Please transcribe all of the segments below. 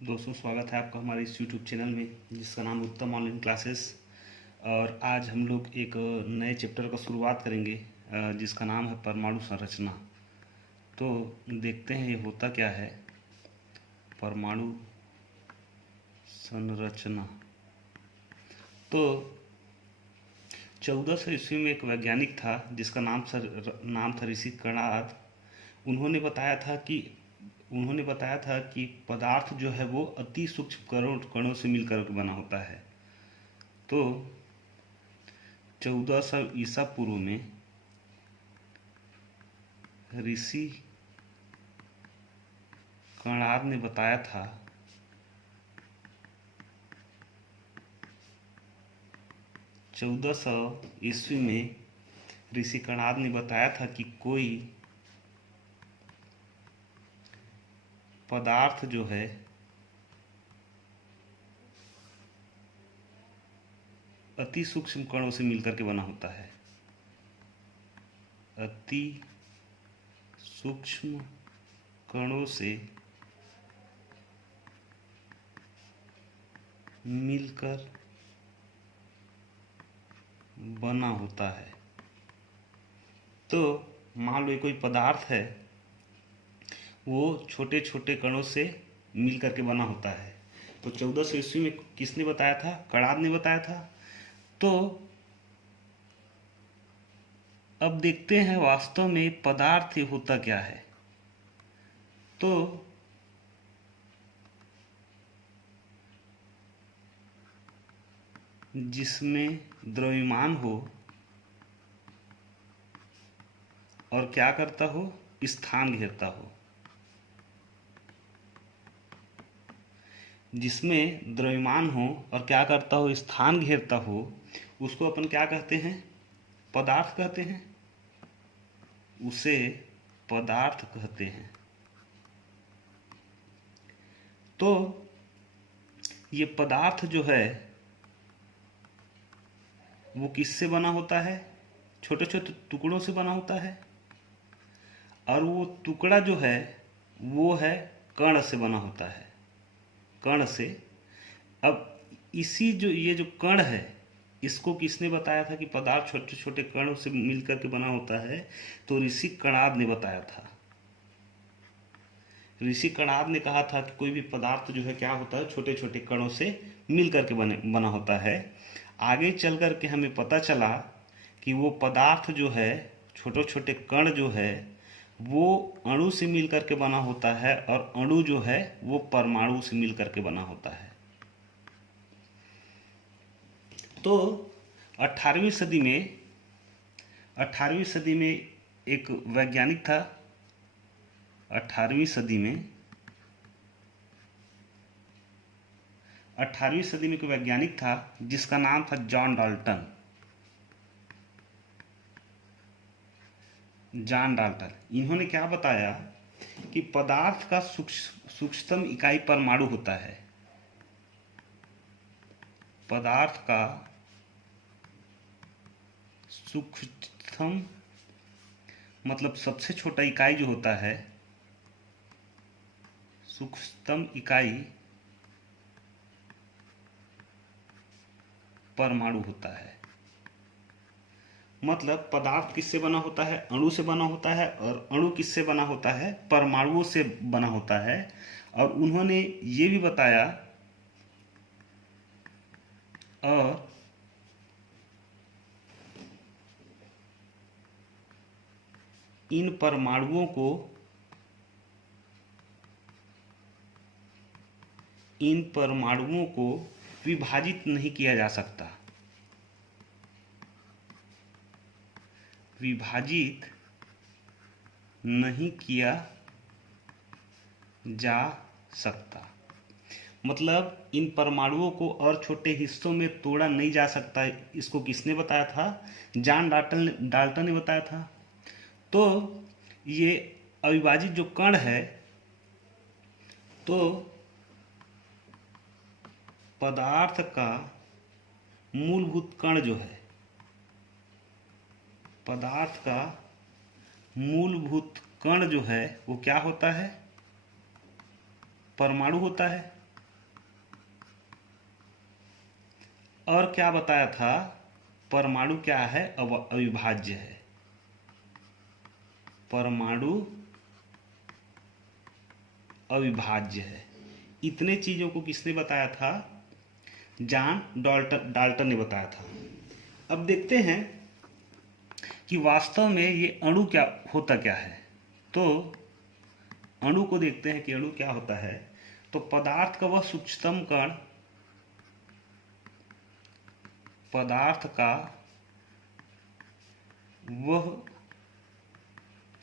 दोस्तों, स्वागत है आपका हमारे इस यूट्यूब चैनल में जिसका नाम उत्तम ऑनलाइन क्लासेस। और आज हम लोग एक नए चैप्टर का शुरुआत करेंगे जिसका नाम है परमाणु संरचना। तो देखते हैं ये होता क्या है परमाणु संरचना। तो 1400 ईस्वी में एक वैज्ञानिक था जिसका नाम था ऋषि कणाद। उन्होंने बताया था कि पदार्थ जो है वो अति सूक्ष्म कणों से मिलकर के बना होता है। तो 1400 ईसा पूर्व में ऋषि कणाद ने बताया था 1400 ईस्वी में ऋषि कणाद ने बताया था कि कोई पदार्थ जो है अति सूक्ष्म कणों से मिलकर के बना होता है। अति सूक्ष्म कणों से मिलकर बना होता है। तो मान लो कोई पदार्थ है, वो छोटे छोटे कणों से मिलकर के बना होता है। तो 1400 ईस्वी में किसने बताया था? कणाद ने बताया था। तो अब देखते हैं वास्तव में पदार्थ होता क्या है। तो जिसमें द्रव्यमान हो और क्या करता हो? स्थान घेरता हो। जिसमें द्रव्यमान हो और क्या करता हो? स्थान घेरता हो, उसको अपन क्या कहते हैं? पदार्थ कहते हैं। उसे पदार्थ कहते हैं। तो ये पदार्थ जो है वो किससे बना होता है? छोटे छोटे टुकड़ों से बना होता है। और वो टुकड़ा जो है वो है कण से बना होता है। कण से। अब ये जो कण है, इसको किसने बताया था कि पदार्थ छोटे छोटे कणों से मिलकर के बना होता है? तो ऋषि कणाद ने बताया था। ऋषि कणाद ने कहा था कि कोई भी पदार्थ जो है क्या होता है? छोटे छोटे कणों से मिलकर के बना होता है। आगे चल कर के हमें पता चला कि वो पदार्थ जो है, छोटे छोटे कण जो है, वो अणु से मिलकर के बना होता है। और अणु जो है वो परमाणु से मिलकर के बना होता है। तो 18वीं सदी में एक वैज्ञानिक था। 18वीं सदी में एक वैज्ञानिक था जिसका नाम था जॉन डाल्टन। इन्होंने क्या बताया कि पदार्थ का सूक्ष्मतम इकाई परमाणु होता है। पदार्थ का सूक्ष्मतम मतलब सबसे छोटा इकाई जो होता है, सूक्ष्मतम इकाई परमाणु होता है। मतलब पदार्थ किससे बना होता है? अणु से बना होता है। और अणु किससे बना होता है? परमाणुओं से बना होता है। और उन्होंने ये भी बताया और इन परमाणुओं को विभाजित नहीं किया जा सकता। विभाजित नहीं किया जा सकता। मतलब इन परमाणुओं को और छोटे हिस्सों में तोड़ा नहीं जा सकता। इसको किसने बताया था? जॉन डाल्टन ने बताया था। तो ये अविभाजित जो कण है, तो पदार्थ का मूलभूत कण जो है, पदार्थ का मूलभूत कण जो है वो क्या होता है? परमाणु होता है। और क्या बताया था, परमाणु क्या है, अविभाज्य है। परमाणु अविभाज्य है। इतने चीजों को किसने बताया था, जॉन डाल्टन ने बताया था। अब देखते हैं कि वास्तव में ये अणु क्या होता क्या है। तो अणु को देखते हैं कि अणु क्या होता है। तो पदार्थ का वह सूक्ष्मतम कण, पदार्थ का वह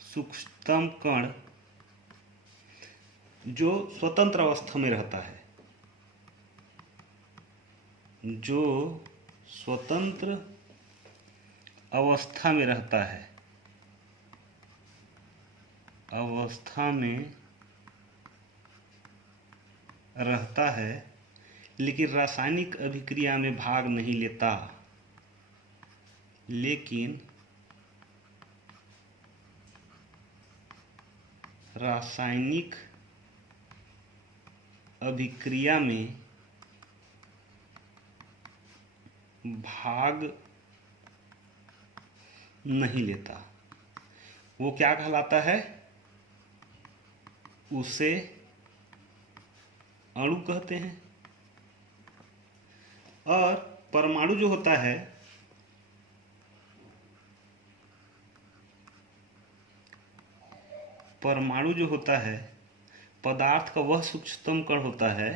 सूक्ष्मतम कण जो स्वतंत्र अवस्था में रहता है, जो स्वतंत्र अवस्था में रहता है, अवस्था में रहता है, लेकिन रासायनिक अभिक्रिया में भाग नहीं लेता, लेकिन रासायनिक अभिक्रिया में भाग नहीं लेता, वो क्या कहलाता है, उसे अणु कहते हैं। और परमाणु जो होता है, परमाणु जो होता है पदार्थ का वह सूक्ष्मतम कण होता है,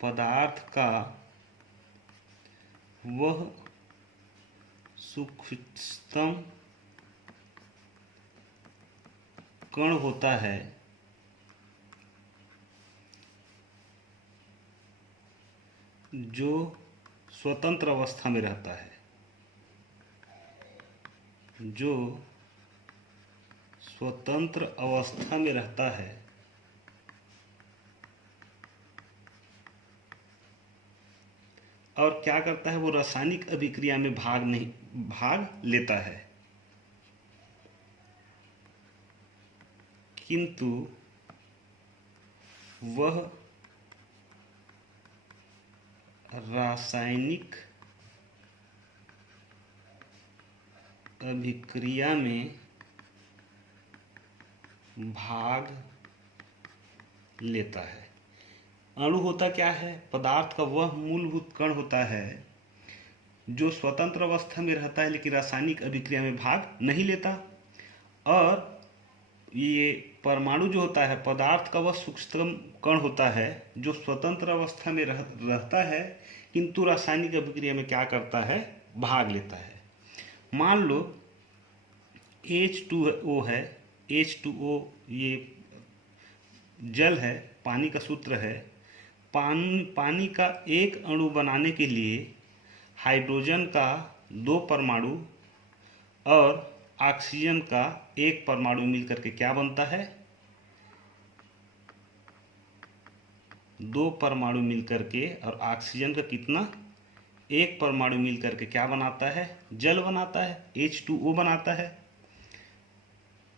पदार्थ का वह सूक्ष्मतम कण होता है जो स्वतंत्र अवस्था में रहता है, जो स्वतंत्र अवस्था में रहता है, और क्या करता है, वो रासायनिक अभिक्रिया में भाग लेता है, किंतु वह रासायनिक अभिक्रिया में भाग लेता है। अणु होता क्या है, पदार्थ का वह मूलभूत कण होता है जो स्वतंत्र अवस्था में रहता है लेकिन रासायनिक अभिक्रिया में भाग नहीं लेता। और ये परमाणु जो होता है पदार्थ का वह सूक्ष्मतम कण होता है जो स्वतंत्र अवस्था में रहता है किंतु रासायनिक अभिक्रिया में क्या करता है, भाग लेता है। मान लो H2O है, H2O ये जल है, पानी का सूत्र है। पानी का एक अणु बनाने के लिए हाइड्रोजन का 2 परमाणु और ऑक्सीजन का 1 परमाणु मिलकर के क्या बनता है, 2 परमाणु मिलकर के, और ऑक्सीजन का कितना, 1 परमाणु मिलकर के क्या बनाता है, जल बनाता है, H2O बनाता है।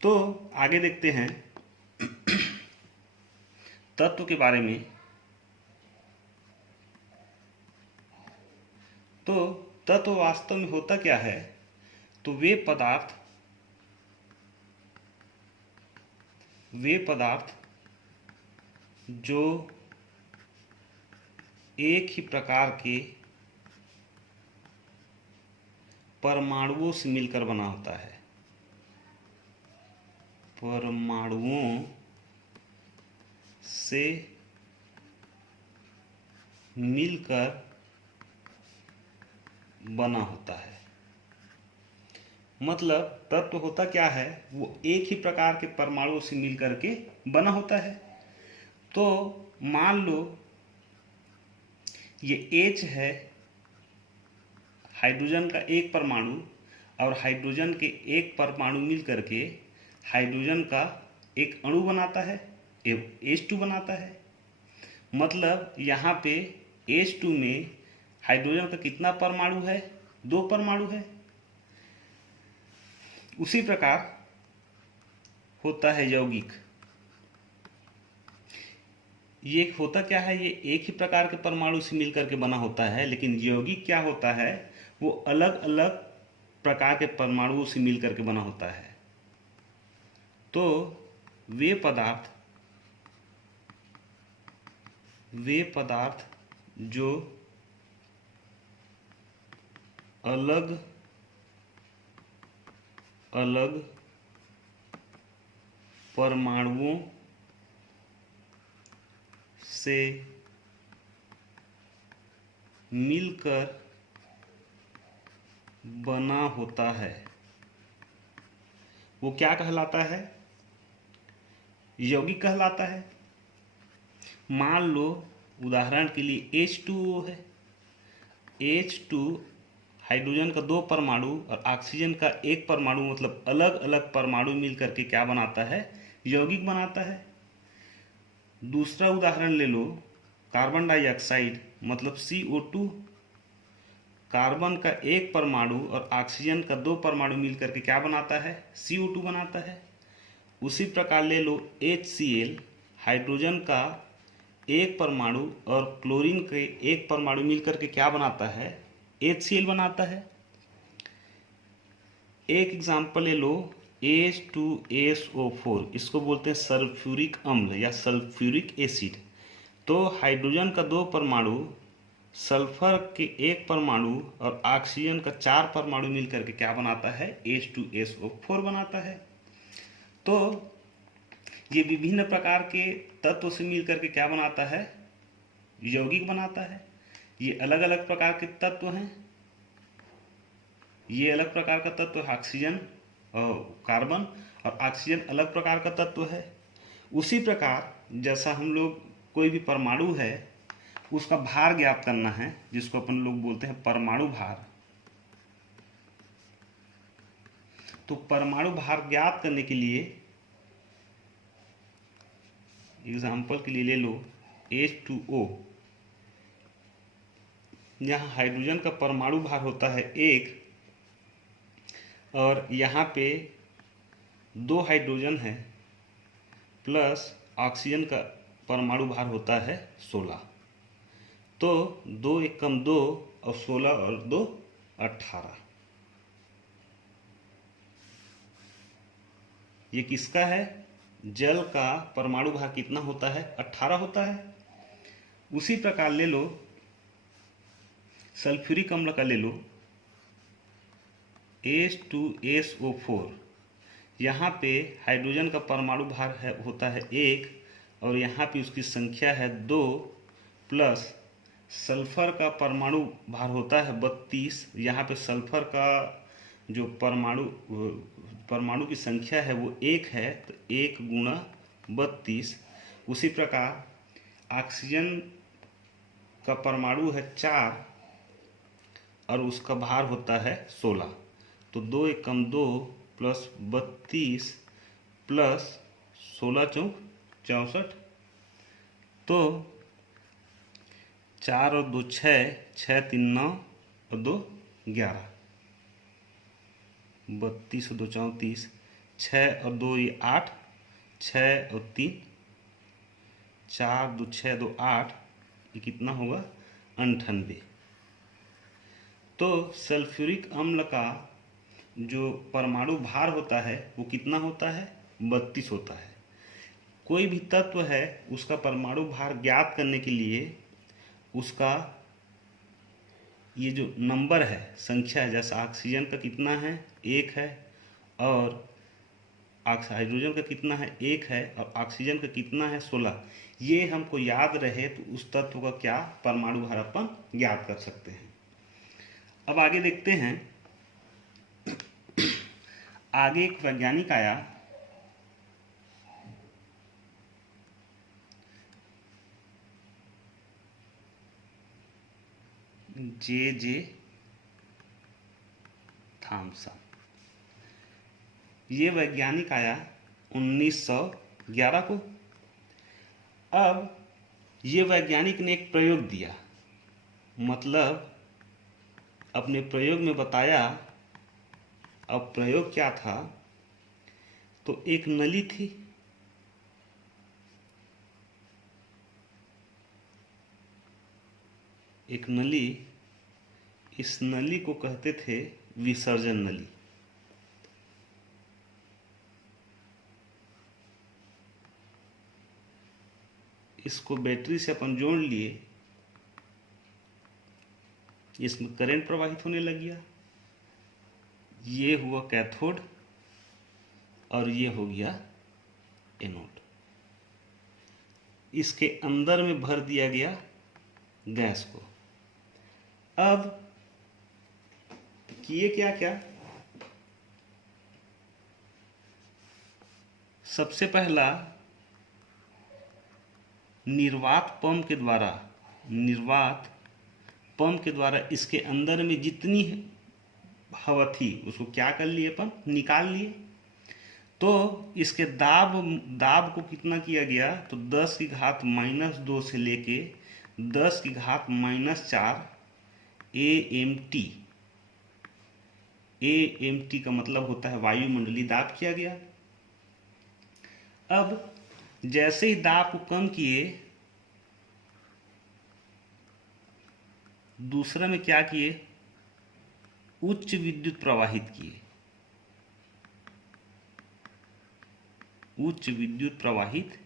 तो आगे देखते हैं तत्व के बारे में। तो तत्व वास्तव में होता क्या है, तो वे पदार्थ जो एक ही प्रकार के परमाणुओं से मिलकर बना होता है, परमाणुओं से मिलकर बना होता है। मतलब तत्व होता क्या है, वो एक ही प्रकार के परमाणुओं से मिलकर के बना होता है। तो मान लो ये H है, हाइड्रोजन का 1 परमाणु, और हाइड्रोजन के 1 परमाणु मिलकर के हाइड्रोजन का एक अणु बनाता है, H2 बनाता है। मतलब यहाँ पे H2 में हाइड्रोजन का कितना परमाणु है, 2 परमाणु है। उसी प्रकार होता है यौगिक। ये होता क्या है, ये एक ही प्रकार के परमाणु से मिल करके बना होता है, लेकिन यौगिक क्या होता है, वो अलग अलग प्रकार के परमाणुओं से मिल करके बना होता है। तो वे पदार्थ जो अलग अलग परमाणुओं से मिलकर बना होता है, वो क्या कहलाता है, यौगिक कहलाता है। मान लो उदाहरण के लिए H2O है। H2 हाइड्रोजन का 2 परमाणु और ऑक्सीजन का 1 परमाणु, मतलब अलग अलग परमाणु मिलकर के क्या बनाता है, यौगिक बनाता है। दूसरा उदाहरण ले लो, कार्बन डाइऑक्साइड मतलब CO2, कार्बन का 1 परमाणु और ऑक्सीजन का 2 परमाणु मिलकर के क्या बनाता है, CO2 बनाता है। उसी प्रकार ले लो HCl, हाइड्रोजन का 1 परमाणु और क्लोरीन के 1 परमाणु मिलकर के क्या बनाता है, HCl बनाता है। एक एग्जाम्पल ले लो H2SO4, इसको बोलते हैं सल्फ्यूरिक अम्ल या सल्फ्यूरिक एसिड। तो हाइड्रोजन का 2 परमाणु, सल्फर के 1 परमाणु और ऑक्सीजन का 4 परमाणु मिलकर के क्या बनाता है, H2SO4 बनाता है। तो ये विभिन्न प्रकार के तत्व से मिलकर के क्या बनाता है, यौगिक बनाता है। ये अलग अलग प्रकार के तत्व हैं, ये अलग प्रकार का तत्व है ऑक्सीजन और कार्बन, और ऑक्सीजन अलग प्रकार का तत्व है। उसी प्रकार जैसा हम लोग कोई भी परमाणु है उसका भार ज्ञात करना है, जिसको अपन लोग बोलते हैं परमाणु भार। तो परमाणु भार ज्ञात करने के लिए एग्जाम्पल के लिए ले लो H2O, यहाँ हाइड्रोजन का परमाणु भार होता है 1 और यहाँ पे 2 हाइड्रोजन है प्लस ऑक्सीजन का परमाणु भार होता है 16। तो 2 एकम 2 और 16 और 2 18। ये किसका है, जल का परमाणु भार कितना होता है, 18 होता है। उसी प्रकार ले लो सल्फ्यूरिक अम्ल का, ले लो H2SO4, यहाँ पे हाइड्रोजन का परमाणु भार है होता है 1 और यहाँ पे उसकी संख्या है 2 प्लस सल्फर का परमाणु भार होता है 32। यहाँ पे सल्फर का जो परमाणु की संख्या है वो 1 है, तो 1 गुणा 32। उसी प्रकार ऑक्सीजन का परमाणु है 4 और उसका भार होता है 16। तो 2 एकम 2 प्लस 32 प्लस 16 चौक 64। तो 4 और 2 6, 6 3 9 और 2 11, 32 और 2 34, 6 और 2 ये 8, 6 और 3 4, 2 6 2 8, ये कितना होगा 98। तो सल्फ्यूरिक अम्ल का जो परमाणु भार होता है वो कितना होता है, 32 होता है। कोई भी तत्व है उसका परमाणु भार ज्ञात करने के लिए उसका ये जो नंबर है, संख्या है, जैसा ऑक्सीजन का कितना है 1 है और हाइड्रोजन का कितना है 1 है और ऑक्सीजन का कितना है 16, ये हमको याद रहे तो उस तत्व का क्या परमाणु भार अपन ज्ञात कर सकते हैं। अब आगे देखते हैं। आगे एक वैज्ञानिक आया, J.J. थॉमसन। ये वैज्ञानिक आया 1911 को। अब ये वैज्ञानिक ने एक प्रयोग दिया, मतलब अपने प्रयोग में बताया। अब प्रयोग क्या था, तो एक नली थी, एक नली, इस नली को कहते थे विसर्जन नली। इसको बैटरी से अपन जोड़ लिए, इसमें करंट प्रवाहित होने लग गया। ये हुआ कैथोड और ये हो गया एनोड। इसके अंदर में भर दिया गया गैस को। अब किए क्या क्या, सबसे पहला निर्वात पंप के द्वारा इसके अंदर में जितनी हवा थी उसको क्या कर लिए, अपन निकाल लिए। तो इसके दाब को कितना किया गया, तो 10 की घात -2 से लेके 10 की घात -4 AMT। AMT का मतलब होता है वायुमंडलीय दाब किया गया। अब जैसे ही दाब को कम किए, दूसरा में क्या किए, उच्च विद्युत प्रवाहित किए, उच्च विद्युत प्रवाहित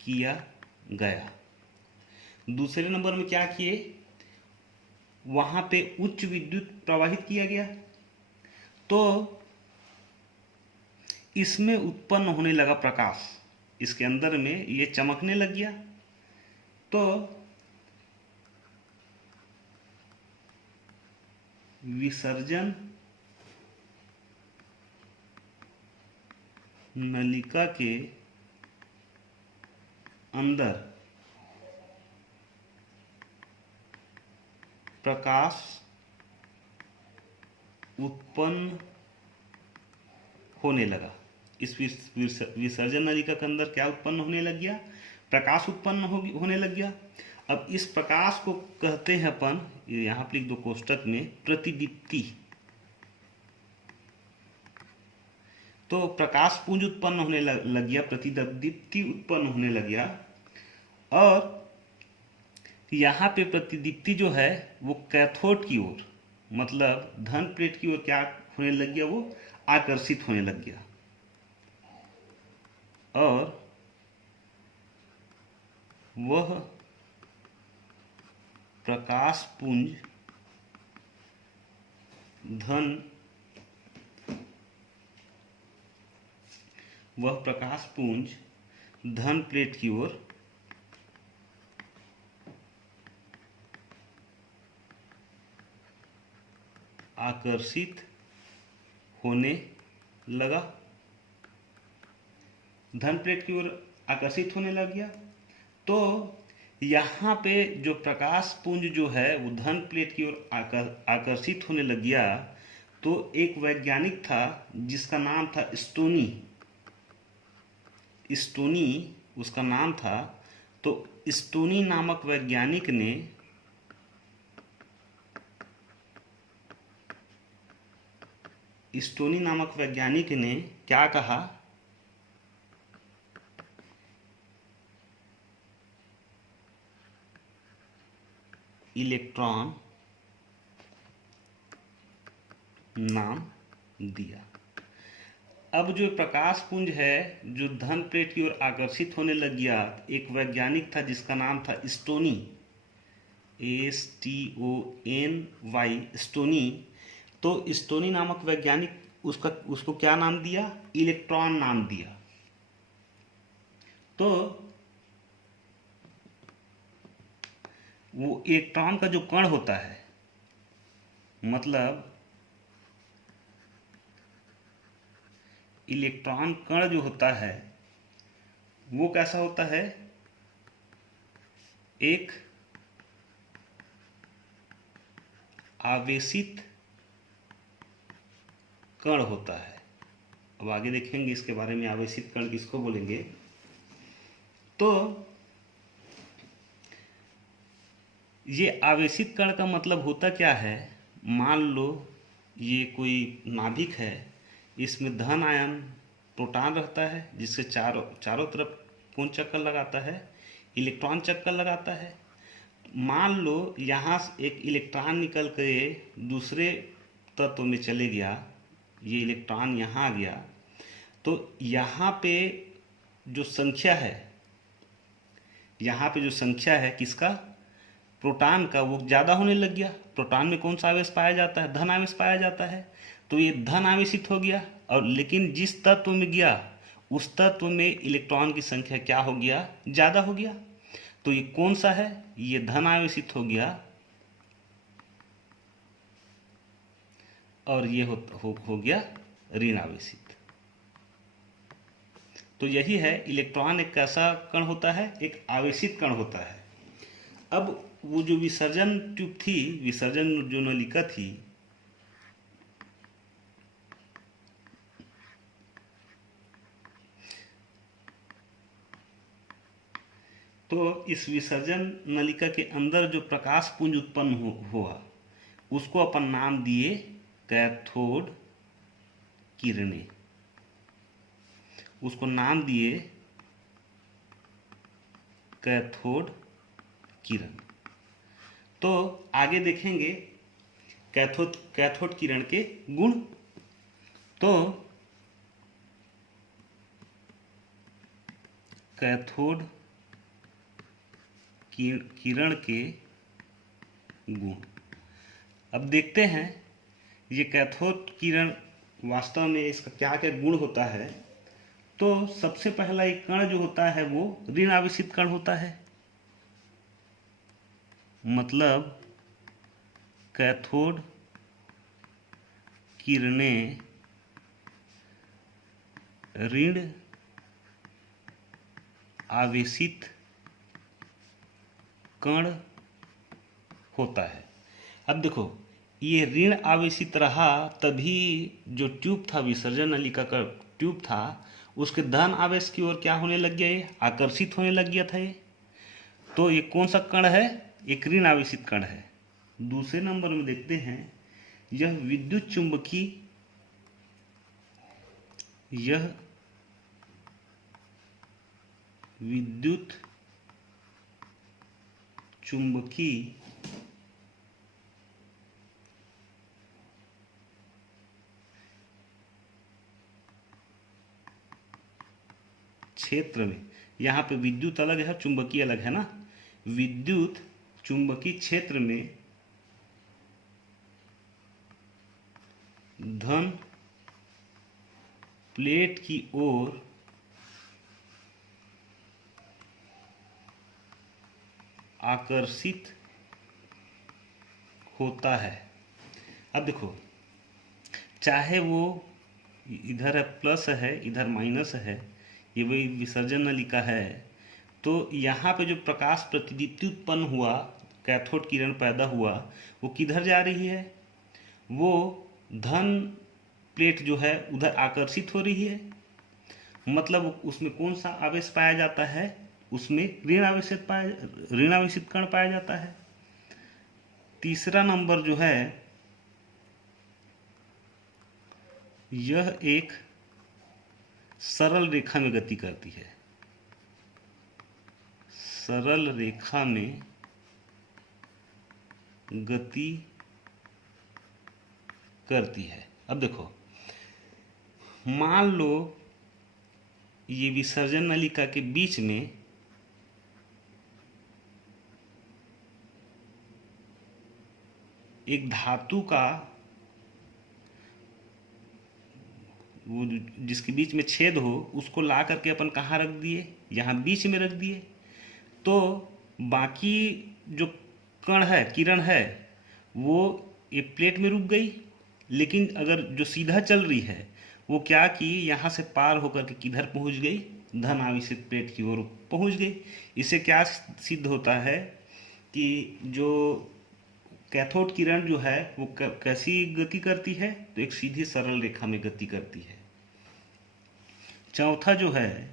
किया गया। दूसरे नंबर में क्या किए, वहां पे उच्च विद्युत प्रवाहित किया गया तो इसमें उत्पन्न होने लगा प्रकाश, इसके अंदर में ये चमकने लग गया। तो विसर्जन नलिका के अंदर प्रकाश उत्पन्न होने लगा। इस विसर्जन नलिका के अंदर क्या उत्पन्न होने लग गया, प्रकाश उत्पन्न होने लग गया। अब इस प्रकाश को कहते हैं अपन, यहाँ पर लिख दो कोष्टक में, प्रतिदीप्ति। तो प्रकाश पुंज उत्पन्न होने लग गया, प्रतिदीप्ति उत्पन्न होने लग गया। और यहाँ पे प्रतिदीप्ति जो है वो कैथोड की ओर, मतलब धन प्लेट की ओर क्या होने लग गया, वो आकर्षित होने लग गया। और वह प्रकाश पुंज धन प्लेट की ओर आकर्षित होने लगा, धन प्लेट की ओर आकर्षित होने लग गया। तो यहाँ पे जो प्रकाश पुंज जो है वो धन प्लेट की ओर आकर्षित होने लग गया। तो एक वैज्ञानिक था जिसका नाम था स्टोनी उसका नाम था। तो स्टोनी नामक वैज्ञानिक ने क्या कहा, इलेक्ट्रॉन नाम दिया। अब जो प्रकाश पुंज है जो धन प्लेट की ओर आकर्षित होने लग गया, एक वैज्ञानिक था जिसका नाम था स्टोनी, STONY, स्टोनी। तो स्टोनी नामक वैज्ञानिक उसको क्या नाम दिया, इलेक्ट्रॉन नाम दिया। तो वो इलेक्ट्रॉन का जो कण होता है, मतलब इलेक्ट्रॉन कण जो होता है वो कैसा होता है, एक आवेशित कण होता है। अब आगे देखेंगे इसके बारे में, आवेशित कण किसको बोलेंगे। तो ये आवेशित कण का मतलब होता क्या है, मान लो ये कोई नाभिक है, इसमें धन आयन प्रोटॉन रहता है जिससे चारों तरफ कौन चक्कर लगाता है, इलेक्ट्रॉन चक्कर लगाता है। मान लो यहाँ से एक इलेक्ट्रॉन निकल के दूसरे तत्व में चले गया, ये इलेक्ट्रॉन यहाँ आ गया, तो यहाँ पे जो संख्या है, यहाँ पे जो संख्या है किसका, प्रोटॉन का, वो ज़्यादा होने लग गया। प्रोटॉन में कौन सा आवेश पाया जाता है, धन आवेश पाया जाता है, तो ये धन आवेशित हो गया। और लेकिन जिस तत्व में गया उस तत्व में इलेक्ट्रॉन की संख्या क्या हो गया, ज़्यादा हो गया। तो ये कौन सा है, ये धन आवेशित हो गया, और ये हो गया ऋण आवेशित। तो यही है, इलेक्ट्रॉन एक कैसा कण होता है, एक आवेशित कण होता है। अब वो जो विसर्जन ट्यूब थी, विसर्जन जो नलिका थी, तो इस विसर्जन नलिका के अंदर जो प्रकाश पुंज उत्पन्न हुआ उसको अपन नाम दिए कैथोड किरणें, उसको नाम दिए कैथोड किरण। तो आगे देखेंगे कैथोड किरण के गुण। तो कैथोड किरण के गुण अब देखते हैं। ये कैथोड किरण वास्तव में इसका क्या क्या गुण होता है। तो सबसे पहला एक कण जो होता है वो ऋण आवेशित कण होता है, मतलब कैथोड किरणें ऋण आवेशित कण होता है। अब देखो, ये ऋण आवेशित रहा तभी जो ट्यूब था, विसर्जन नलिका का ट्यूब था, उसके धन आवेश की ओर क्या होने लग गया, ये आकर्षित होने लग गया था ये। तो ये कौन सा कण है, एक ऋण आवेशित कण है। दूसरे नंबर में देखते हैं, यह विद्युत चुंबकी क्षेत्र में, यहाँ पे विद्युत अलग है, चुंबकीय अलग है ना। विद्युत चुंबकीय क्षेत्र में धन प्लेट की ओर आकर्षित होता है। अब देखो, चाहे वो इधर है प्लस है, इधर माइनस है, ये वही विसर्जन नलिका है, तो यहाँ पे जो प्रकाश प्रतिदीप्ति उत्पन्न हुआ, कैथोड किरण पैदा हुआ, वो किधर जा रही है, वो धन प्लेट जो है उधर आकर्षित हो रही है। मतलब उसमें कौन सा आवेश पाया जाता है, उसमें ऋण आवेशित कण पाया जाता है। तीसरा नंबर जो है, यह एक सरल रेखा में गति करती है, सरल रेखा में गति करती है। अब देखो, मान लो ये विसर्जन नलिका के बीच में एक धातु का, वो जिसके बीच में छेद हो, उसको ला करके अपन कहाँ रख दिए, यहाँ बीच में रख दिए। तो बाकी जो कण है, किरण है, वो ये प्लेट में रुक गई। लेकिन अगर जो सीधा चल रही है वो क्या कि यहाँ से पार होकर के किधर पहुँच गई, धन आवेशित प्लेट की ओर पहुँच गई। इससे क्या सिद्ध होता है कि जो कैथोड किरण जो है वो कैसी गति करती है, तो एक सीधी सरल रेखा में गति करती है। चौथा जो है,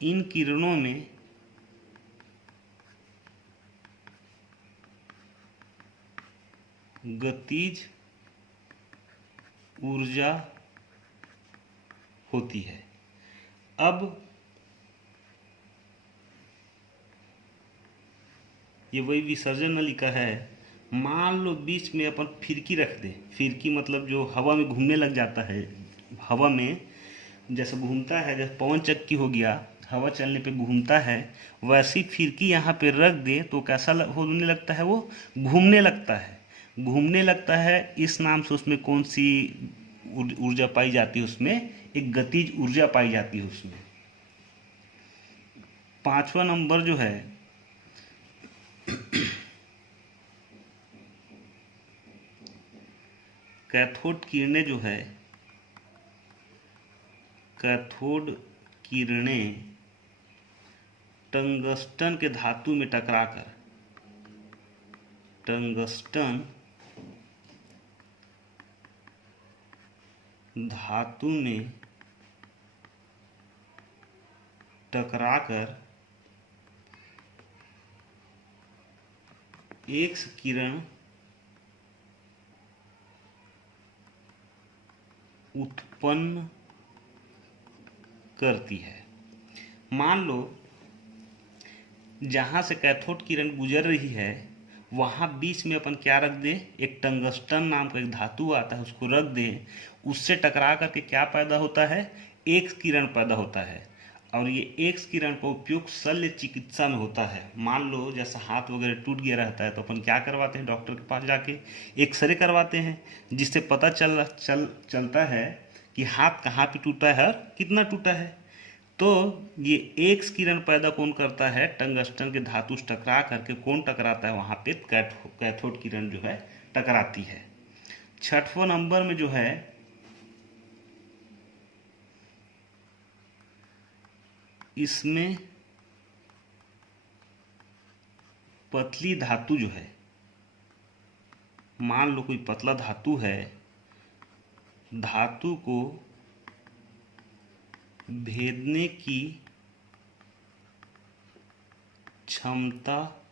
इन किरणों में गतिज ऊर्जा होती है। अब ये वही विसर्जन नलिका है। मान लो बीच में अपन फिरकी रख दे, फिरकी मतलब जो हवा में घूमने लग जाता है, हवा में जैसे घूमता है, जैसे पवन चक्की हो गया, हवा चलने पे घूमता है, वैसी फिरकी यहाँ पे रख दे तो कैसा होने लगता है, वो घूमने लगता है। घूमने लगता है इस नाम से उसमें कौन सी ऊर्जा पाई जाती है, उसमें एक गतिज ऊर्जा पाई जाती है उसमें। पांचवा नंबर जो है कैथोड किरणें जो है, कैथोड किरणें टंगस्टन के धातु में टकराकर, टंगस्टन धातु में टकराकर एक्स किरण उत्पन्न करती है। मान लो जहाँ से कैथोड किरण गुजर रही है वहाँ बीच में अपन क्या रख दें, एक टंगस्टन नाम का एक धातु आता है, उसको रख दें। उससे टकरा करके क्या पैदा होता है, एक्स किरण पैदा होता है। और ये एक्स किरण का उपयोग शल्य चिकित्सा में होता है। मान लो जैसा हाथ वगैरह टूट गया रहता है तो अपन क्या करवाते हैं, डॉक्टर के पास जाके एक्सरे करवाते हैं, जिससे पता चलता है कि हाथ कहाँ पे टूटा है और कितना टूटा है। तो ये एक्स किरण पैदा कौन करता है, टंगस्टन के धातु से टकरा करके कौन टकराता है, वहाँ पे कैथोड किरण जो है टकराती है। छठवां नंबर में जो है इसमें पतली धातु जो है, मान लो कोई पतला धातु है, धातु को भेदने की क्षमता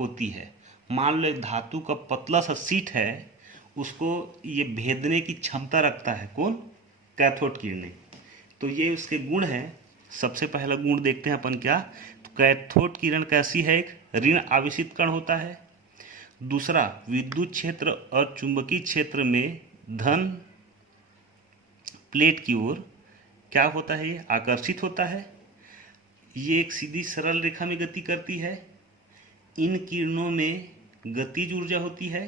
होती है। मान लो एक धातु का पतला सा शीट है, उसको ये भेदने की क्षमता रखता है कौन, कैथोड किरणें। तो ये उसके गुण हैं। सबसे पहला गुण देखते हैं अपन क्या, तो कैथोड किरण कैसी है, एक ऋण आवेशित कण होता है। दूसरा, विद्युत क्षेत्र और चुंबकीय क्षेत्र में धन प्लेट की ओर क्या होता है, ये आकर्षित होता है। ये एक सीधी सरल रेखा में गति करती है। इन किरणों में गतिज ऊर्जा होती है।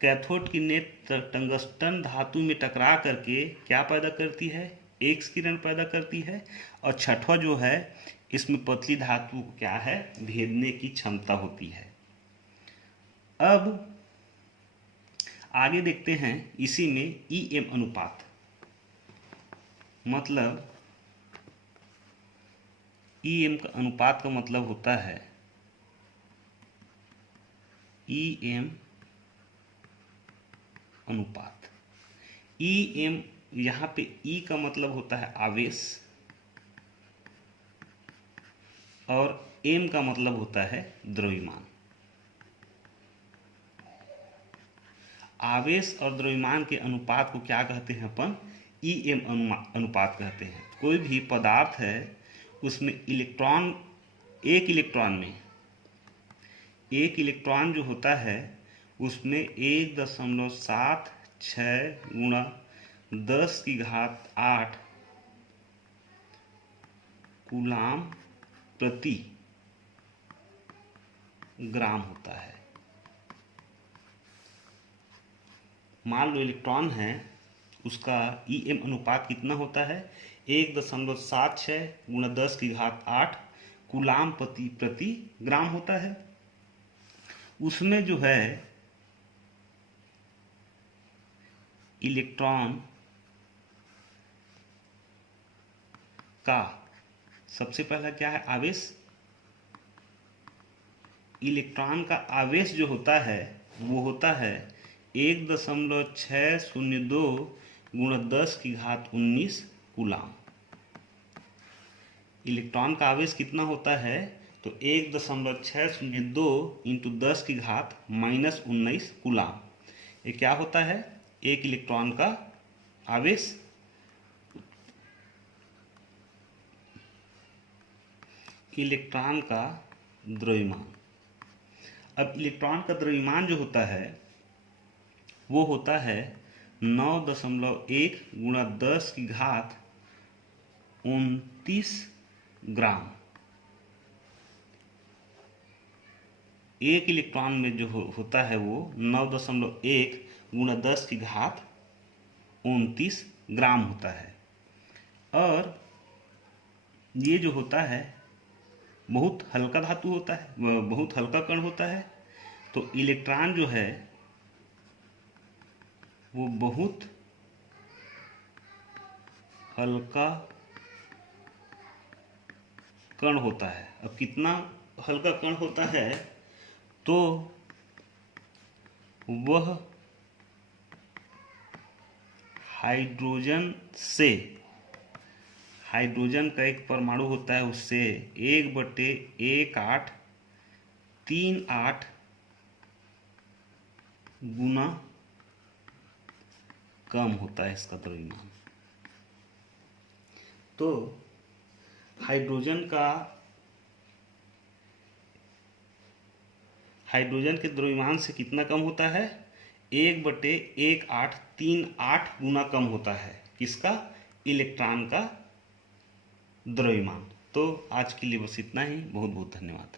कैथोड किरणें टंगस्टन धातु में टकरा करके क्या पैदा करती है, एक्स किरण पैदा करती है। और छठवा जो है, इसमें पतली धातु क्या है, भेदने की क्षमता होती है। अब आगे देखते हैं इसी में ईएम अनुपात, मतलब ईएम का अनुपात का मतलब होता है ईएम अनुपात। ईएम यहाँ पे ई का मतलब होता है आवेश और एम का मतलब होता है द्रव्यमान। आवेश और द्रव्यमान के अनुपात को क्या कहते हैं अपन, ईएम अनुपात कहते हैं। कोई भी पदार्थ है उसमें इलेक्ट्रॉन, एक इलेक्ट्रॉन जो होता है उसमें 1.76 गुणा 10⁸ कूलाम प्रति ग्राम होता है। मान लो इलेक्ट्रॉन है, उसका ईएम अनुपात कितना होता है, 1.76 गुणा 10⁸ कूलाम प्रति ग्राम होता है। उसमें जो है इलेक्ट्रॉन का सबसे पहला क्या है, आवेश। इलेक्ट्रॉन का आवेश जो होता है वो होता है 1.602 गुणा 10⁻19 कूलाम। इलेक्ट्रॉन का आवेश कितना होता है, तो 1.602 इंटू 10⁻−19 कूलाम। ये क्या होता है, एक इलेक्ट्रॉन का आवेश। इलेक्ट्रॉन का द्रव्यमान। अब इलेक्ट्रॉन का द्रव्यमान जो होता है वो होता है 9.1 गुणा 10 की घात 29 ग्राम। एक इलेक्ट्रॉन में जो होता है वो 9.1 गुणा 10 की घात 29 ग्राम होता है। और ये जो होता है बहुत हल्का धातु होता है, बहुत हल्का कण होता है। तो इलेक्ट्रॉन जो है वो बहुत हल्का कण होता है। अब कितना हल्का कण होता है, तो वह हाइड्रोजन का एक परमाणु होता है उससे 1/1838 गुना कम होता है इसका द्रव्यमान। तो हाइड्रोजन के द्रव्यमान से कितना कम होता है? 1/1838 गुना कम होता है किसका? इलेक्ट्रॉन का द्रव्यमान। तो आज के लिए बस इतना ही। बहुत बहुत धन्यवाद।